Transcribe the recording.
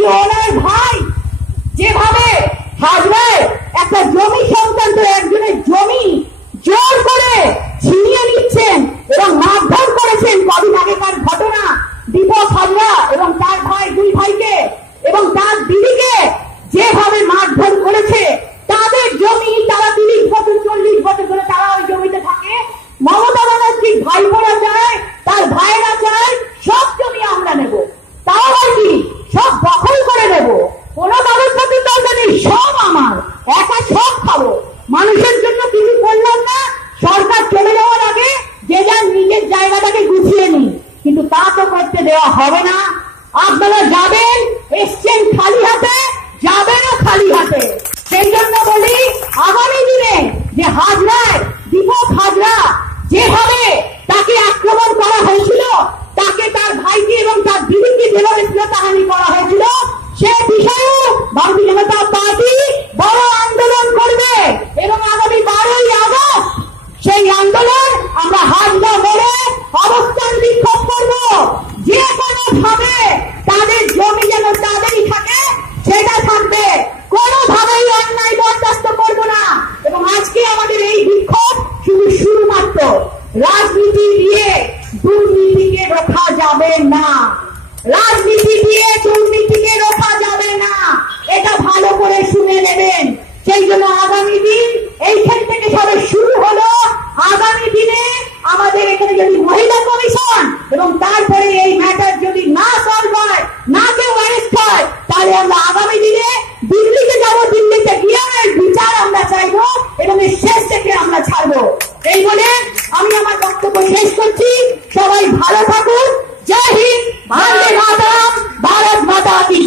আজকে ওনার ভাই যেভাবে হাজরায় একটা জমি সংক্রান্ত একজনের জমি জোর করে ছিনিয়ে নিচ্ছেন এবং মারধর করেছেন, কদিন আগেকার ঘটনা, দীপক হাজরা এবং তার ভাই, দুই ভাইকে এবং তার দিদিকে যেভাবে মারধর করেছে, তাদের জমি তারা 30 বছর 40 বছর ধরে তারা ওই জমিতে থাকে। মমতা ব্যানার্জির ভাইপোরা চায়, তার ভাইয়েরা চায় সব জমি আমরা নেব, তাও আর কি সব দখল করে নেব, কোনো কাগজপত্রের দরকার নেই, সব আমার, একা সব খাবো। মানুষের জন্য কিছু করলাম না, সরকার চলে যাওয়ার আগে যে যার নিজের জায়গাটাকে গুছিয়ে নি, কিন্তু তা তো করতে দেওয়া হবে না। আপনারা যাবেন, এসছেন খালি হাতে, যাবেনও খালি হাতে। সেই জন্য বলি আগামী দিনে যে হাজরায় দীপক হাজরা যেভাবে তাকে আক্রমণ করা হয়েছিল, তাকে তার ভাইকে এবং তার দিদিকে যেভাবে শ্লীলতাহানি করা হয়েছিল, সে বিষয়েও ভারতীয় জনতা পার্টি বড় আন্দোলন করবে এবং আগামী 12ই আগস্ট সেই আন্দোলন আমরা হাজরা মোড়ে অবস্থান বিক্ষোভ করব। যে কোনো ভাবে তাদের জমি যেন তাদেরই থাকে সেটা থাকবে, কোনোভাবেই অন্যায় বরদাস্ত করব না। এবং আজকে আমাদের এই বিক্ষোভ শুধু শুরু মাত্র, রাজনীতি দিয়ে দুর্নীতিকে রোখা যাবে না, রাজনীতি দিয়ে দুর্নীতিকে রোখা যাবে না, এটা ভালো করে শুনে নেবেন। সেই জন্য আগামী দিন এইখান থেকে সবে শুরু হলো, আগামী দিনে আমাদের এখানে যদি মহিলা কমিশন এবং তারপরে এই ম্যাটার যদি না সলভ হয়, না কেউ অ্যারেস্ট হয়, তাহলে আমরা আগামী দিনে দিল্লিতে যাবো, দিল্লিতে গিয়ে বিচার আমরা চাইবো এবং এর শেষ থেকে আমরা ছাড়বো। এই বলে আমি আমার বক্তব্য শেষ করছি। সবাই ভালো থাকুন। জয় হিন্দ, বন্দে মাতরম, ভারত মাতা কি